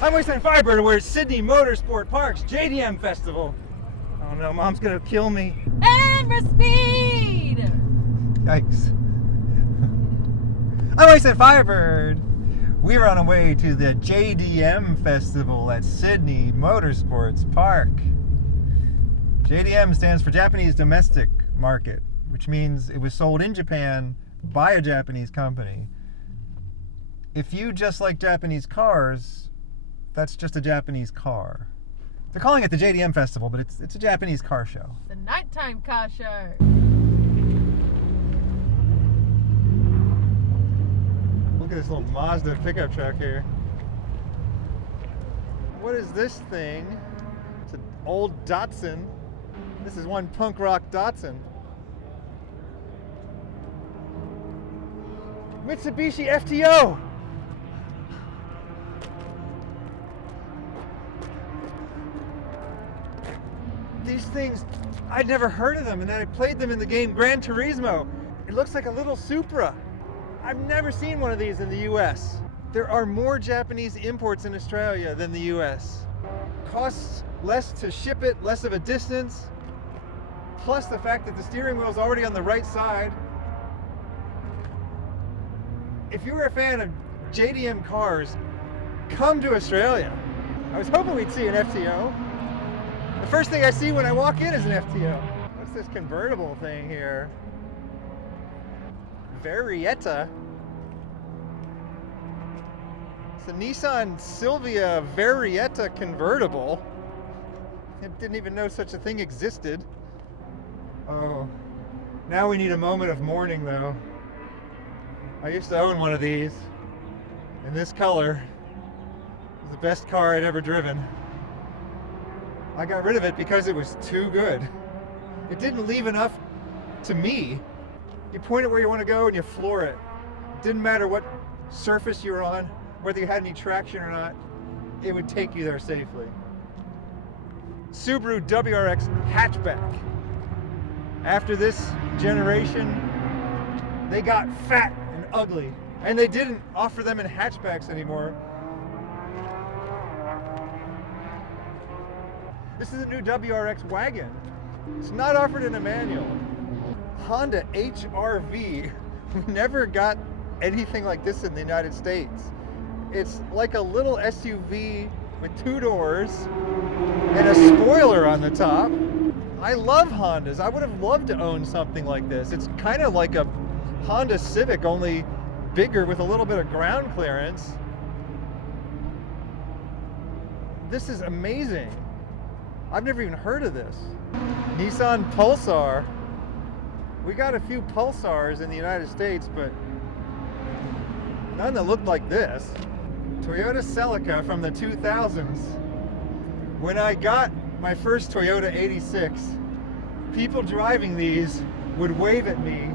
I'm Wasteland Firebird, we're at Sydney Motorsport Park's JDM Festival. Oh no, Mom's gonna kill me. And for speed! Yikes. I'm Wasteland Firebird. We're on our way to the JDM Festival at Sydney Motorsports Park. JDM stands for Japanese Domestic Market, which means it was sold in Japan by a Japanese company. If you just like Japanese cars, that's just a Japanese car. They're calling it the JDM Festival, but it's a Japanese car show. The nighttime car show. Look at this little Mazda pickup truck here. What is this thing? It's an old Datsun. This is one punk rock Datsun. Mitsubishi FTO! These things, I'd never heard of them, and then I played them in the game Gran Turismo. It looks like a little Supra. I've never seen one of these in the US. There are more Japanese imports in Australia than the US. Costs less to ship it, less of a distance, plus the fact that the steering wheel is already on the right side. If you were a fan of JDM cars, come to Australia. I was hoping we'd see an FTO. The first thing I see when I walk in is an FTO. What's this convertible thing here? Varietta. It's a Nissan Silvia Varietta convertible. I didn't even know such a thing existed. Oh, now we need a moment of mourning though. I used to own one of these in this color. It was the best car I'd ever driven. I got rid of it because it was too good. It didn't leave enough to me. You point it where you want to go and you floor it. It didn't matter what surface you were on, whether you had any traction or not, it would take you there safely. Subaru WRX hatchback. After this generation, they got fat and ugly, and they didn't offer them in hatchbacks anymore. This is a new WRX wagon. It's not offered in a manual. Honda HR-V. We never got anything like this in the United States. It's like a little SUV with two doors and a spoiler on the top. I love Hondas. I would have loved to own something like this. It's kind of like a Honda Civic, only bigger with a little bit of ground clearance. This is amazing. I've never even heard of this. Nissan Pulsar. We got a few Pulsars in the United States, but none that looked like this. Toyota Celica from the 2000s. When I got my first Toyota 86, people driving these would wave at me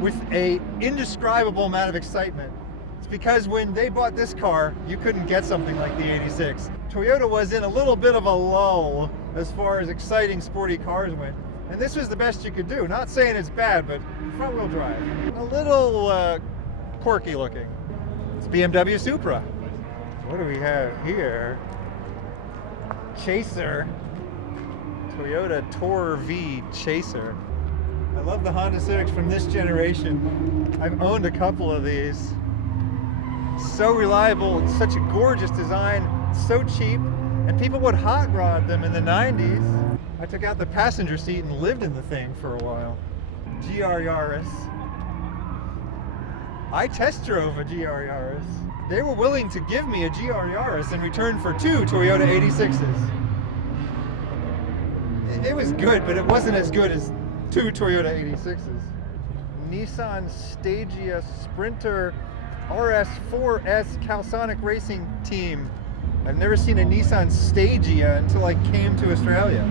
with an indescribable amount of excitement. It's because when they bought this car, you couldn't get something like the 86. Toyota was in a little bit of a lull as far as exciting sporty cars went. And this was the best you could do. Not saying it's bad, but front wheel drive. A little quirky looking. It's BMW Supra. What do we have here? Chaser. Toyota Tour V Chaser. I love the Honda Civics from this generation. I've owned a couple of these. So reliable, it's such a gorgeous design, so cheap, and people would hot rod them in the 90s. I took out the passenger seat and lived in the thing for a while. GR Yaris. I test drove a GR Yaris. They were willing to give me a GR Yaris in return for two Toyota 86s. It was good, but it wasn't as good as two Toyota 86s. Nissan Stagea Sprinter RS4S Calsonic Racing Team. I've never seen a Nissan Stagea until I came to Australia.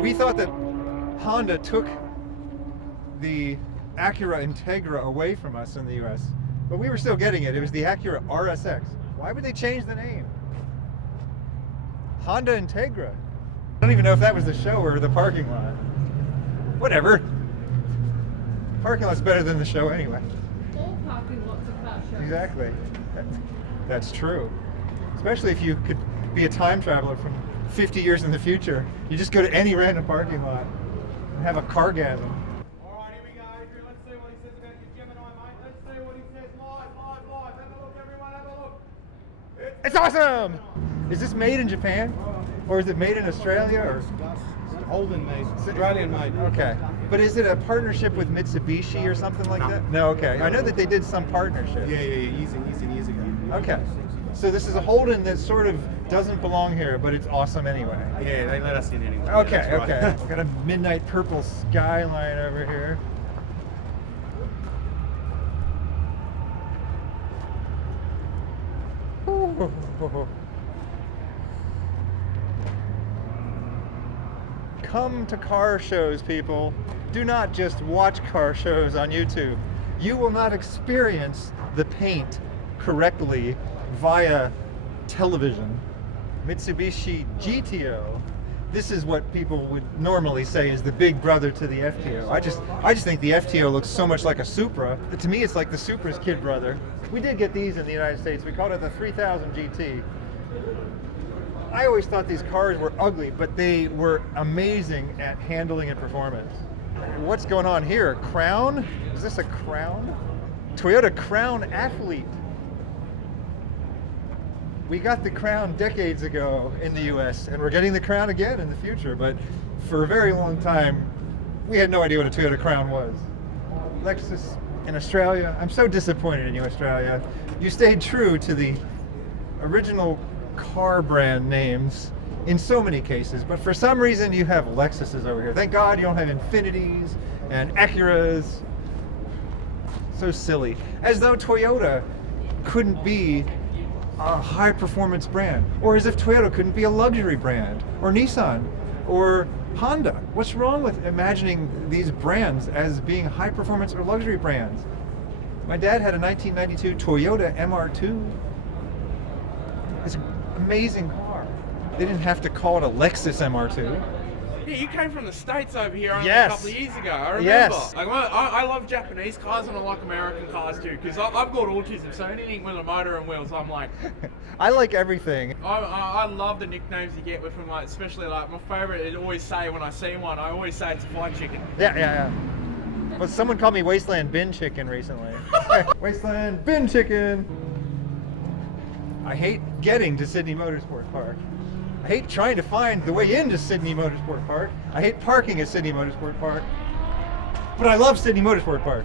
We thought that Honda took the Acura Integra away from us in the US, but we were still getting it. It was the Acura RSX. Why would they change the name? Honda Integra. I don't even know if that was the show or the parking lot. Whatever. Parking lot's better than the show anyway. All parking lots of that show. Exactly. That's true. Especially if you could be a time traveler from 50 years in the future. You just go to any random parking lot and have a cargasm. Alright, here we go, Adrian. Let's see what he says about your Gemini, mate. Let's see what he says live. Have a look, everyone, have a look. It's awesome! Is this made in Japan? Or is it made in Australia? Or? Holden made, Australian made. Okay. But is it a partnership with Mitsubishi or something like that? No, okay. I know that they did some partnership. Yeah, years ago. Okay. So this is a Holden that sort of doesn't belong here, but it's awesome anyway. Yeah, they let us in anyway. Okay, Yeah, that's right. okay. Got a midnight purple skyline over here. Ooh. Come to car shows, people. Do not just watch car shows on YouTube. You will not experience the paint correctly via television. Mitsubishi GTO. This is what people would normally say is the big brother to the FTO. I just think the FTO looks so much like a Supra. To me, it's like the Supra's kid brother. We did get these in the United States. We called it the 3000 GT. I always thought these cars were ugly, but they were amazing at handling and performance. What's going on here? Crown? Is this a Crown? Toyota Crown Athlete. We got the Crown decades ago in the US, and we're getting the Crown again in the future, but for a very long time, we had no idea what a Toyota Crown was. Lexus in Australia, I'm so disappointed in you, Australia. You stayed true to the original car brand names in so many cases, but for some reason you have Lexuses over here. Thank God you don't have Infinitis and Acuras. So silly. As though Toyota couldn't be a high performance brand, or as if Toyota couldn't be a luxury brand, or Nissan, or Honda. What's wrong with imagining these brands as being high performance or luxury brands? My dad had a 1992 Toyota MR2. It's an amazing car. They didn't have to call it a Lexus MR2. Yeah, you came from the States over here only Yes. a couple of years ago, I remember. Yes. Like, I love Japanese cars and I like American cars too, because I've got autism, so anything with a motor and wheels, I'm like... I like everything. I love the nicknames you get with them, like, especially like my favourite is always say when I see one, I always say it's a flying chicken. Yeah. Well, someone called me Wasteland Bin Chicken recently. Wasteland Bin Chicken! I hate getting to Sydney Motorsport Park. I hate trying to find the way into Sydney Motorsport Park. I hate parking at Sydney Motorsport Park. But I love Sydney Motorsport Park.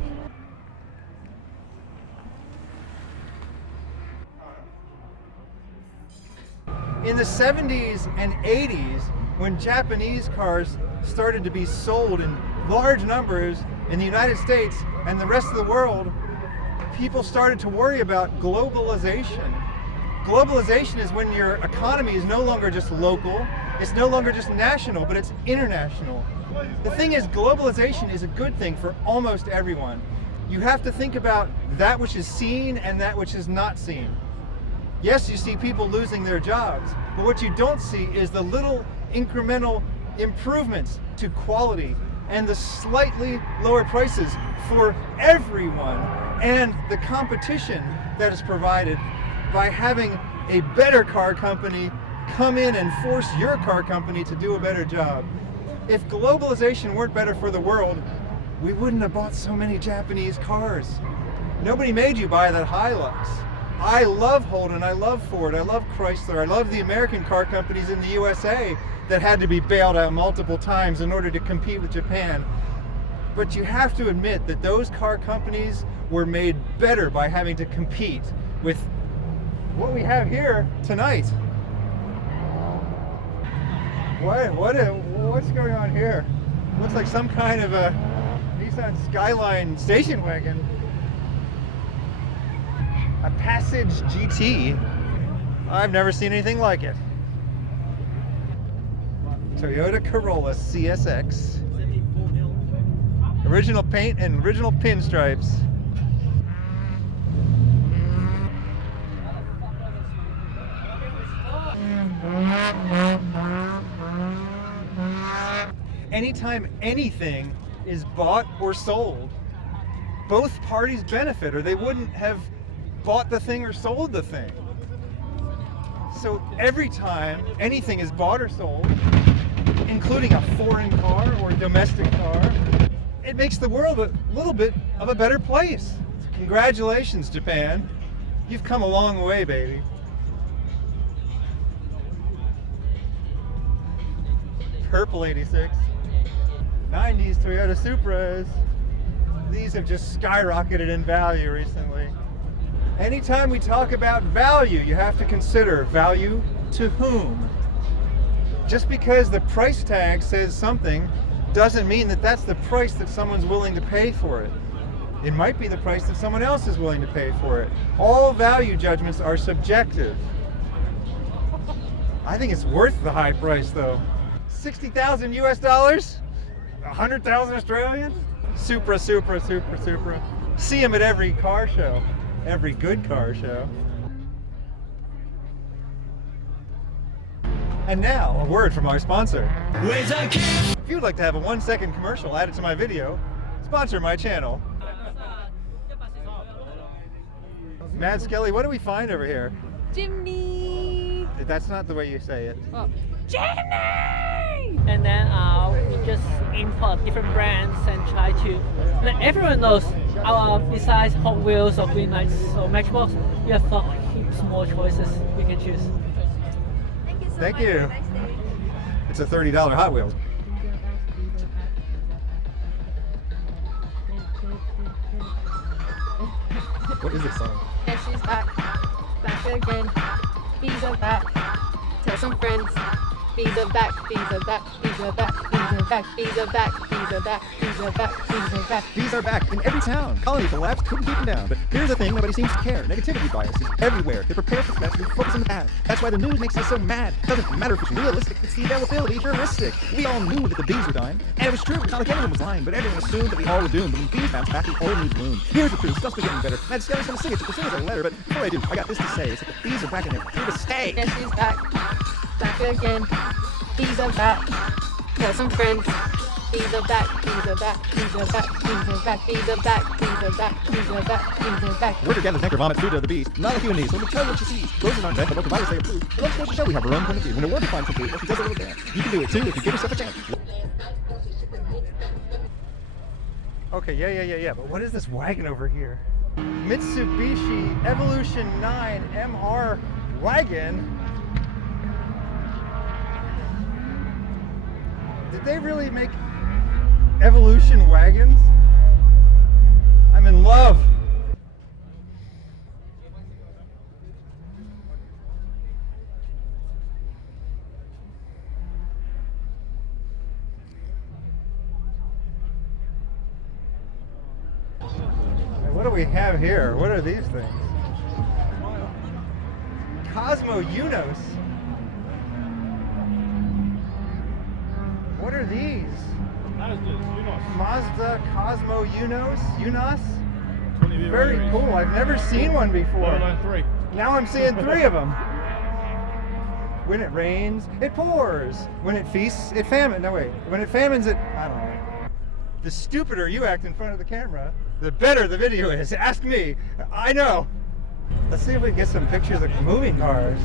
In the 70s and 80s, when Japanese cars started to be sold in large numbers in the United States and the rest of the world, people started to worry about globalization. Globalization is when your economy is no longer just local, it's no longer just national, but it's international. The thing is, globalization is a good thing for almost everyone. You have to think about that which is seen and that which is not seen. Yes, you see people losing their jobs, but what you don't see is the little incremental improvements to quality and the slightly lower prices for everyone, and the competition that is provided by having a better car company come in and force your car company to do a better job. If globalization weren't better for the world, we wouldn't have bought so many Japanese cars. Nobody made you buy that Hilux. I love Holden, I love Ford, I love Chrysler, I love the American car companies in the USA that had to be bailed out multiple times in order to compete with Japan. But you have to admit that those car companies were made better by having to compete with what we have here tonight. What's going on here? Looks like some kind of a Nissan Skyline station wagon. A Passage GT. I've never seen anything like it. Toyota Corolla CSX. Original paint and original pinstripes. Anytime anything is bought or sold, both parties benefit, or they wouldn't have bought the thing or sold the thing. So every time anything is bought or sold, including a foreign car or domestic car, it makes the world a little bit of a better place. Congratulations, Japan. You've come a long way, baby. Purple 86. 90s Toyota Supras. These have just skyrocketed in value recently. Anytime we talk about value, you have to consider value to whom. Just because the price tag says something doesn't mean that that's the price that someone's willing to pay for it. It might be the price that someone else is willing to pay for it. All value judgments are subjective. I think it's worth the high price though. 60,000 US dollars? 100,000 Australian? Supra, Supra, Supra, Supra. See them at every car show. Every good car show. And now, a word from our sponsor. If you'd like to have a 1-second commercial added to my video, sponsor my channel. Mad Skelly, what do we find over here? Chimney! That's not the way you say it. Oh. Chimney! And then we just import different brands and try to let everyone knows besides Hot Wheels or Green Lights or Matchbox, we have heaps more choices we can choose. Thank you so Thank much. you. Have a nice day. It's a $30 Hot Wheels. What is this song? Yeah, she's back. Back again. Bees are back. Tell some friends. Bees are back. Bees are back. Bees are back. Bees are back. Bees are back. Bees are back. Bees are back. Bees are back. Bees are back in every town. Colony collapse couldn't keep them down. But here's the thing, nobody seems to care. Negativity bias is everywhere. They prepare for threats, we focus on the bad. That's why the news makes us so mad. Doesn't matter if it's realistic, it's the availability heuristic. We all knew that the bees were dying, and it was true. It's not like anyone was lying, but everyone assumed that we all were doomed. But when bees bounced back, we all knew bloom. Here's the truth, stuff's been getting better. Mad Skelly's gonna sing it as soon as I let her, but before I do, I got this to say. It's that the bees are back and they're here to stay. Yeah, she's back. Back again. Bees are back. Tell some friends. Bees are back. Bees are back. Bees are back. Bees are back. Bees are back. Bees are back. Bees are back. Bees are back. Word gathers nectar, vomit, food of the bees. Not like human needs, so we'll tell you what she sees. Roses aren't red, but local viruses they approve. But let's go to show we have our own point of view. When a word defines complete, well, she does a little dance. You can do it too if you give yourself a chance. Okay, yeah. But what is this wagon over here? Mitsubishi Evolution 9 MR wagon. Did they really make Evolution wagons? I'm in love. What do we have here? What are these things? Cosmo Unos. What are these? Mazda Cosmo Unos? Very cool. I've never seen one before. Now I'm seeing 3 of them. When it rains, it pours. When it feasts, it famines. No, wait. When it famines, it... I don't know. The stupider you act in front of the camera, the better the video is. Ask me. I know. Let's see if we can get some pictures of moving cars.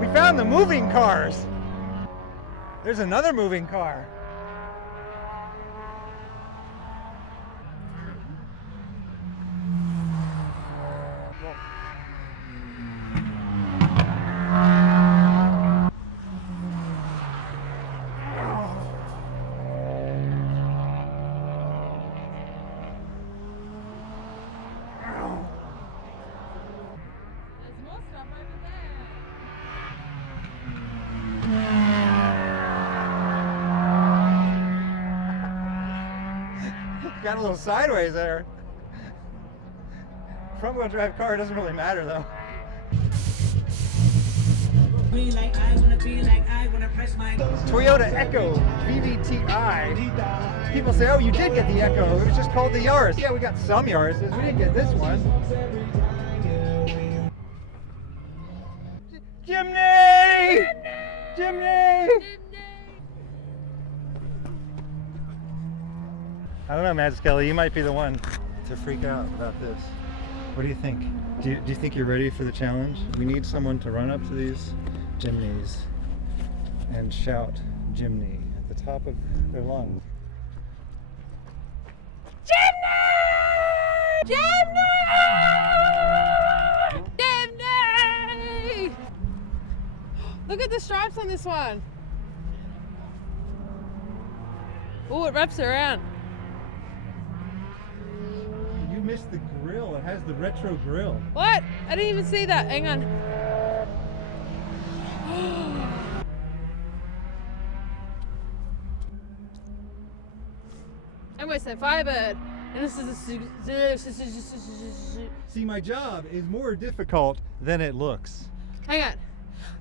We found the moving cars. There's another moving car. Got a little sideways there. Front wheel drive car doesn't really matter though. Toyota Echo VVTi. People say, oh, you did get the Echo. It was just called the Yaris. Yeah, we got some Yaris's. We didn't get this one. Jimny! Jimny! I don't know, Mad Skelly, you might be the one to freak out about this. What do you think? Do you think you're ready for the challenge? We need someone to run up to these chimneys and shout "Jimny" at the top of their lungs. Chimney! Chimney! Look at the stripes on this one. Oh, it wraps around. You missed the grill. It has the retro grill. What? I didn't even see that. Hang on. I'm Wasteland Firebird, and this is See, my job is more difficult than it looks. Hang on.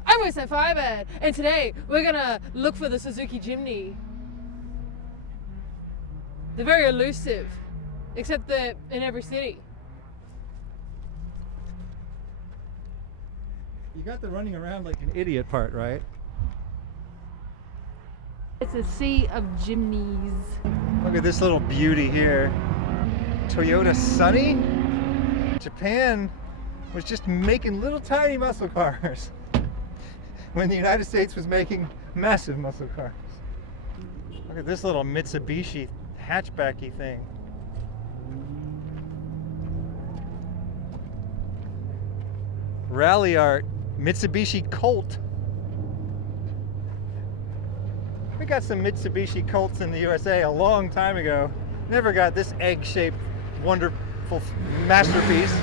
I'm Wasteland Firebird, and today we're gonna look for the Suzuki Jimny. They're very elusive, except they're in every city. You got the running around like an idiot part, right? It's a sea of Jimneys. Look at this little beauty here. Toyota Sunny? Japan was just making little tiny muscle cars when the United States was making massive muscle cars. Look at this little Mitsubishi hatchbacky thing. Rally art, Mitsubishi Colt. We got some Mitsubishi Colts in the USA a long time ago. Never got this egg-shaped, wonderful masterpiece.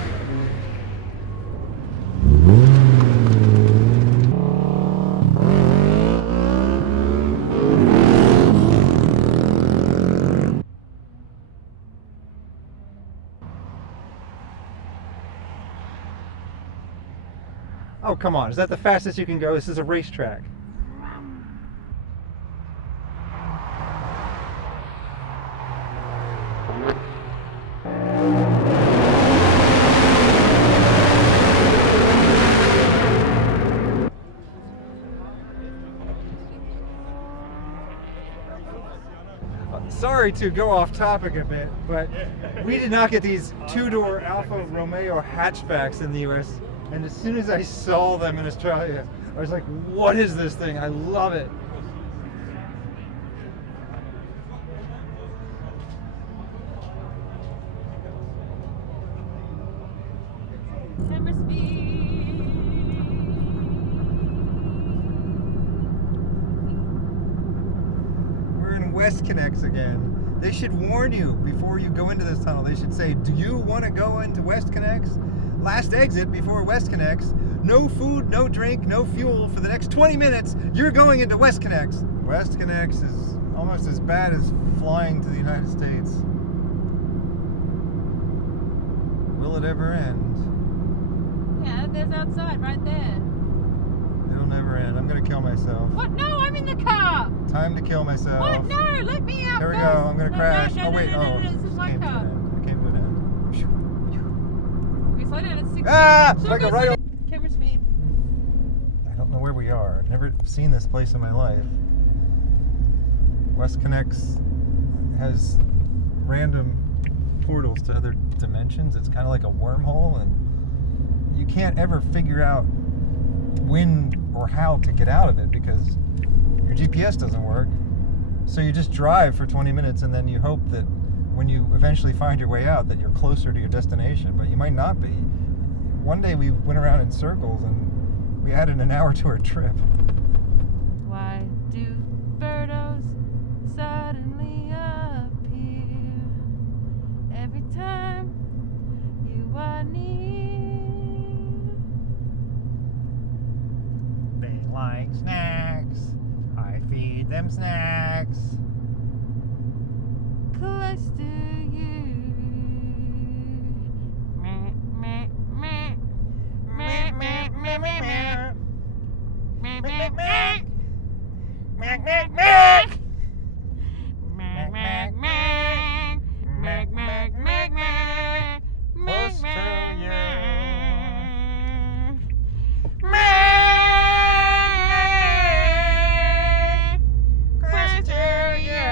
Oh, come on. Is that the fastest you can go? This is a racetrack. Sorry to go off topic a bit, but we did not get these two-door Alfa Romeo hatchbacks in the US, and as soon as I saw them in Australia, I was like, what is this thing? I love it. Camera speed. We're in Westconnex again. They should warn you before you go into this tunnel. They should say, do you want to go into Westconnex? Last exit before Westconnex. No food, no drink, no fuel for the next 20 minutes. You're going into Westconnex. Westconnex is almost as bad as flying to the United States. Will it ever end? Yeah, there's outside right there. It'll never end. I'm gonna kill myself. What? No, I'm in the car. Time to kill myself. What? No, let me out. Here we first. go. I'm gonna No, crash. No, Oh wait. no, this is It my came to car. an end. It came to an end. We slow down at 60. Ah! Slow I go down, right slow over. down. Camera speed. I don't know where we are. I've never seen this place in my life. Westconnex has random portals to other dimensions. It's kind of like a wormhole, and you can't ever figure out when or how to get out of it because your GPS doesn't work. So you just drive for 20 minutes and then you hope that when you eventually find your way out that you're closer to your destination, but you might not be. One day we went around in circles and we added an hour to our trip. Why do birdos suddenly appear every time you are near? They like snacks. I feed them snacks. Close to you. Meh, meh, meh. Meh, meh, meh, meh, meh. Meh, meh, meh. Meh, meh, meh. Meh, meh, meh. Meh, meh, meh, meh. Close to you. Close to you.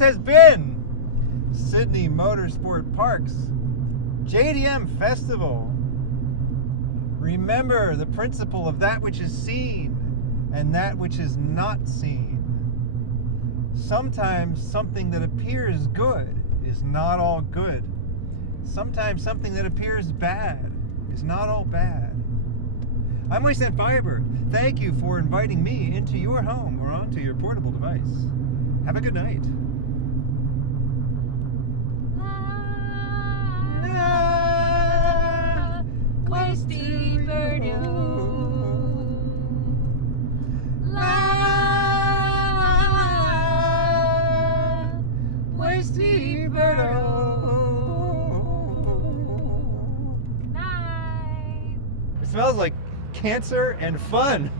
has been Sydney Motorsport Park's JDM Festival. Remember the principle of that which is seen and that which is not seen. Sometimes something that appears good is not all good. Sometimes something that appears bad is not all bad. I'm Wasteland Firebird. Thank you for inviting me into your home or onto your portable device. Have a good night. Wasty bird, Wasty bird. It smells like cancer and fun.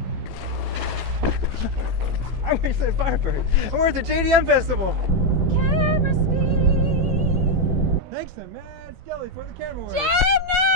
I'm Wasteland Firebird, and we're at the JDM Festival. Camera speed. Thanks to Mad Skelly for the camera work. Jenna!